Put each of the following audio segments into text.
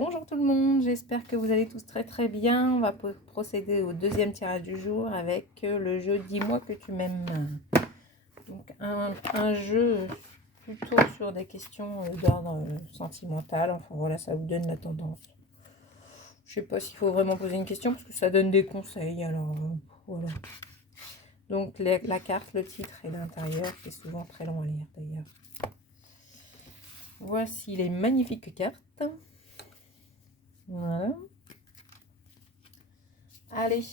Bonjour tout le monde, j'espère que vous allez tous très bien. On va procéder au deuxième tirage du jour avec le jeu Dis-moi que tu m'aimes. Donc un jeu plutôt sur des questions d'ordre sentimental. Enfin voilà, ça vous donne la tendance. Je sais pas s'il faut vraiment poser une question parce que ça donne des conseils. Alors voilà. Donc la carte, le titre et l'intérieur, c'est souvent très long à lire d'ailleurs. Voici les magnifiques cartes. Voilà. Allez,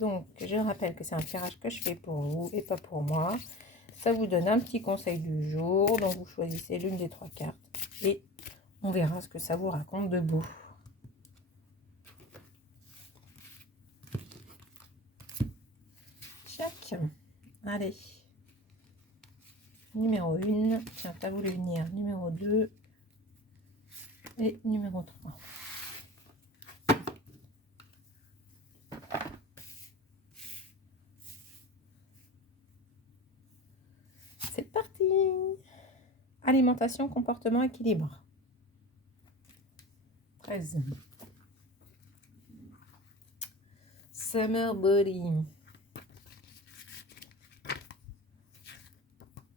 donc je rappelle que c'est un tirage que je fais pour vous et pas pour moi. Ça vous donne un petit conseil du jour, donc vous choisissez l'une des trois cartes et on verra ce que ça vous raconte de beau. Tchac. Allez, numéro 1, tiens, t'as voulu venir, numéro 2 et numéro 3. C'est parti. Alimentation, comportement, équilibre. 13. Summer body.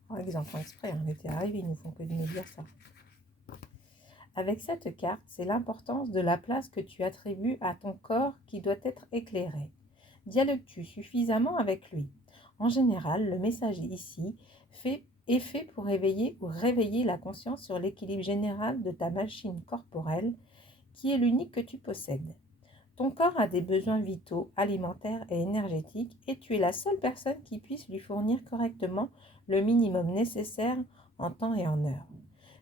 Oh, ils en font exprès, on était arrivés, ils nous font que de nous dire ça. Avec cette carte, c'est l'importance de la place que tu attribues à ton corps qui doit être éclairé. Dialogues-tu suffisamment avec lui? En général, le message ici est fait pour éveiller ou réveiller la conscience sur l'équilibre général de ta machine corporelle, qui est l'unique que tu possèdes. Ton corps a des besoins vitaux, alimentaires et énergétiques, et tu es la seule personne qui puisse lui fournir correctement le minimum nécessaire en temps et en heure.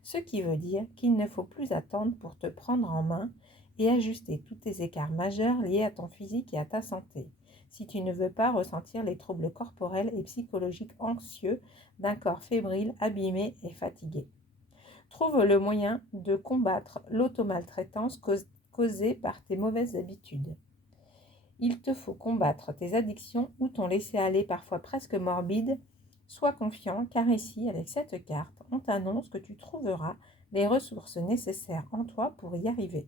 Ce qui veut dire qu'il ne faut plus attendre pour te prendre en main et ajuster tous tes écarts majeurs liés à ton physique et à ta santé, si tu ne veux pas ressentir les troubles corporels et psychologiques anxieux d'un corps fébrile, abîmé et fatigué. Trouve le moyen de combattre l'automaltraitance causée par tes mauvaises habitudes. Il te faut combattre tes addictions ou ton laisser-aller parfois presque morbide. Sois confiant, car ici, avec cette carte, on t'annonce que tu trouveras les ressources nécessaires en toi pour y arriver.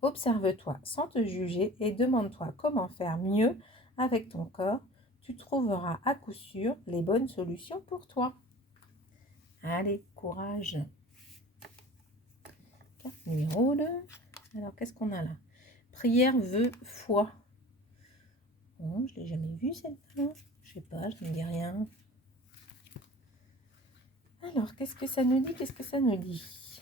Observe-toi sans te juger et demande-toi comment faire mieux avec ton corps. Tu trouveras à coup sûr les bonnes solutions pour toi. Allez, courage. Carte numéro 2. Alors, qu'est-ce qu'on a là? Prière, vœu, foi. Bon, je ne l'ai jamais vue celle-là. Je sais pas, je ne me dis rien. Alors, qu'est-ce que ça nous dit? Qu'est-ce que ça nous dit?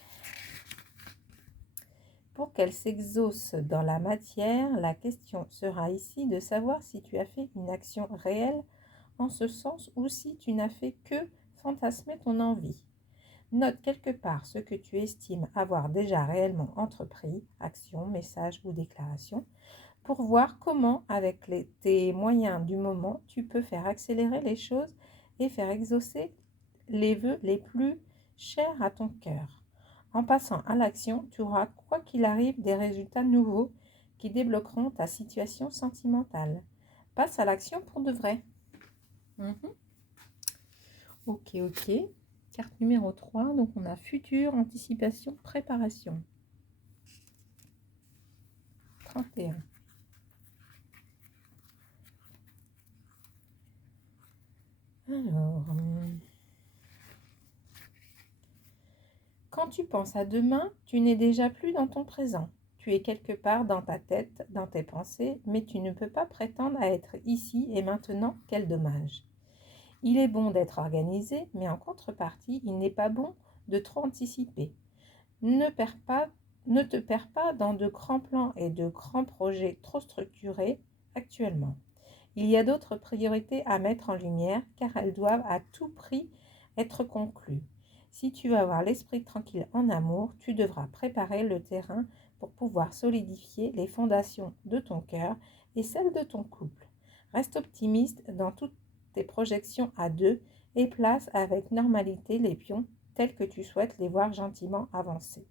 Pour qu'elle s'exauce dans la matière, la question sera ici de savoir si tu as fait une action réelle en ce sens ou si tu n'as fait que fantasmer ton envie. Note quelque part ce que tu estimes avoir déjà réellement entrepris, action, message ou déclaration, pour voir comment, avec tes moyens du moment, tu peux faire accélérer les choses et faire exaucer les vœux les plus chers à ton cœur. En passant à l'action, tu auras, quoi qu'il arrive, des résultats nouveaux qui débloqueront ta situation sentimentale. Passe à l'action pour de vrai. Ok. Carte numéro 3, donc on a futur, anticipation, préparation. 31. Alors, quand tu penses à demain, tu n'es déjà plus dans ton présent. Tu es quelque part dans ta tête, dans tes pensées, mais tu ne peux pas prétendre à être ici et maintenant. Quel dommage. Il est bon d'être organisé, mais en contrepartie, il n'est pas bon de trop anticiper. Ne te perds pas dans de grands plans et de grands projets trop structurés actuellement. Il y a d'autres priorités à mettre en lumière, car elles doivent à tout prix être conclues. Si tu veux avoir l'esprit tranquille en amour, tu devras préparer le terrain pour pouvoir solidifier les fondations de ton cœur et celles de ton couple. Reste optimiste dans toutes tes projections à deux et place avec normalité les pions tels que tu souhaites les voir gentiment avancer.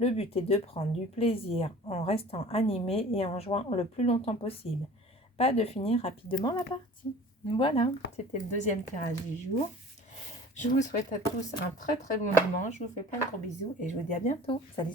Le but est de prendre du plaisir en restant animé et en jouant le plus longtemps possible. Pas de finir rapidement la partie. Voilà, c'était le deuxième tirage du jour. Je vous souhaite à tous un très bon dimanche. Je vous fais plein de gros bisous et je vous dis à bientôt. Salut!